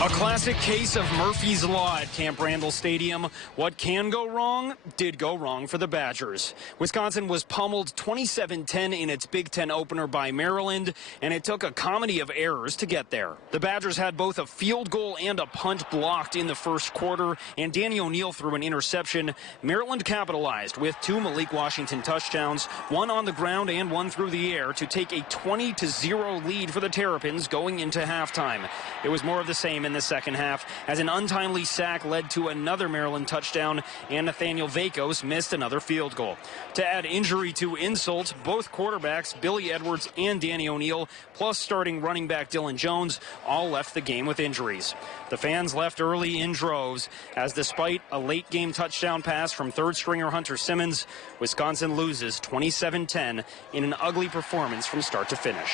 A classic case of Murphy's Law at Camp Randall Stadium. What can go wrong did go wrong for the Badgers. Wisconsin was pummeled 27-10 in its Big Ten opener by Maryland, and it took a comedy of errors to get there. The Badgers had both a field goal and a punt blocked in the first quarter, and Danny O'Neal threw an interception. Maryland capitalized with 2 Malik Washington touchdowns, 1 on the ground and 1 through the air, to take a 20-0 lead for the Terrapins going into halftime. It was more of the same in the second half, as an untimely sack led to another Maryland touchdown, and Nathaniel Vakos missed another field goal. To add injury to insult, both quarterbacks, Billy Edwards and Danny O'Neal, plus starting running back Dylan Jones, all left the game with injuries. The fans left early in droves, as despite a late-game touchdown pass from third-stringer Hunter Simmons, Wisconsin loses 27-10 in an ugly performance from start to finish.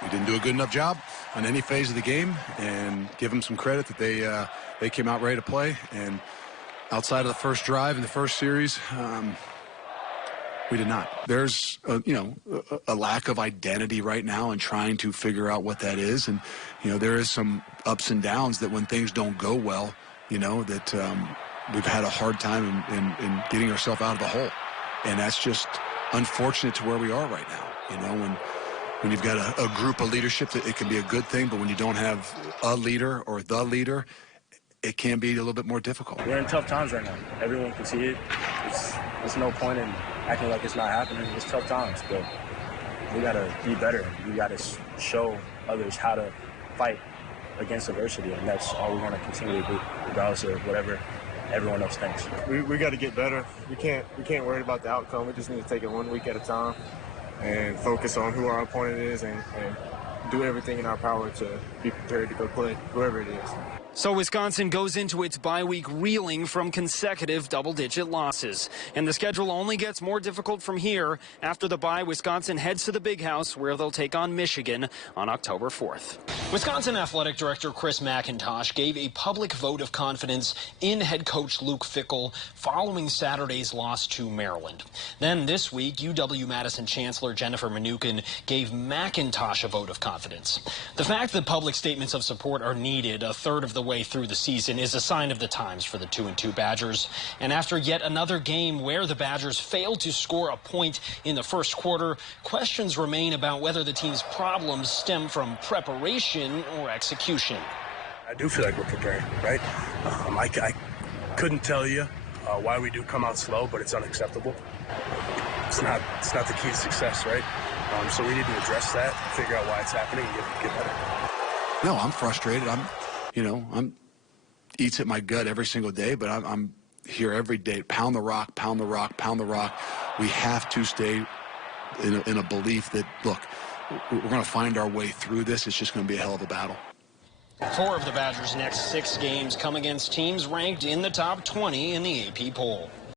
We didn't do a good enough job on any phase of the game, and give them some credit that they came out ready to play. And outside of the first drive in the first series, we did not. There's a lack of identity right now and trying to figure out what that is. And there is some ups and downs that when things don't go well, that we've had a hard time in getting ourselves out of the hole. And that's just unfortunate to where we are right now. When you've got a group of leadership, it can be a good thing, but when you don't have a leader or the leader, it can be a little bit more difficult. We're in tough times right now. Everyone can see it. There's no point in acting like it's not happening. It's tough times, but we got to be better. We got to show others how to fight against adversity, and that's all we're going to continue to do, regardless of whatever everyone else thinks. We got to get better. We can't worry about the outcome. We just need to take it 1 week at a time and focus on who our opponent is and do everything in our power to be prepared to go play, whoever it is. So Wisconsin goes into its bye week reeling from consecutive double-digit losses. And the schedule only gets more difficult from here. After the bye, Wisconsin heads to the Big House, where they'll take on Michigan on October 4th. Wisconsin Athletic Director Chris McIntosh gave a public vote of confidence in head coach Luke Fickell following Saturday's loss to Maryland. Then this week, UW-Madison Chancellor Jennifer Mnuchin gave McIntosh a vote of confidence. The fact that public statements of support are needed a third of the way through the season is a sign of the times for the 2-2 Badgers. And after yet another game where the Badgers failed to score a point in the first quarter, questions remain about whether the team's problems stem from preparation or execution. I do feel like we're preparing, right? I couldn't tell you why we do come out slow, but it's unacceptable. It's not the key to success, right? So we need to address that, figure out why it's happening, and get better. No, I'm frustrated. I'm eats at my gut every single day, but I'm here every day. Pound the rock, pound the rock, pound the rock. We have to stay in a belief that, look, we're going to find our way through this. It's just going to be a hell of a battle. 4 of the Badgers' next 6 games come against teams ranked in the top 20 in the AP poll.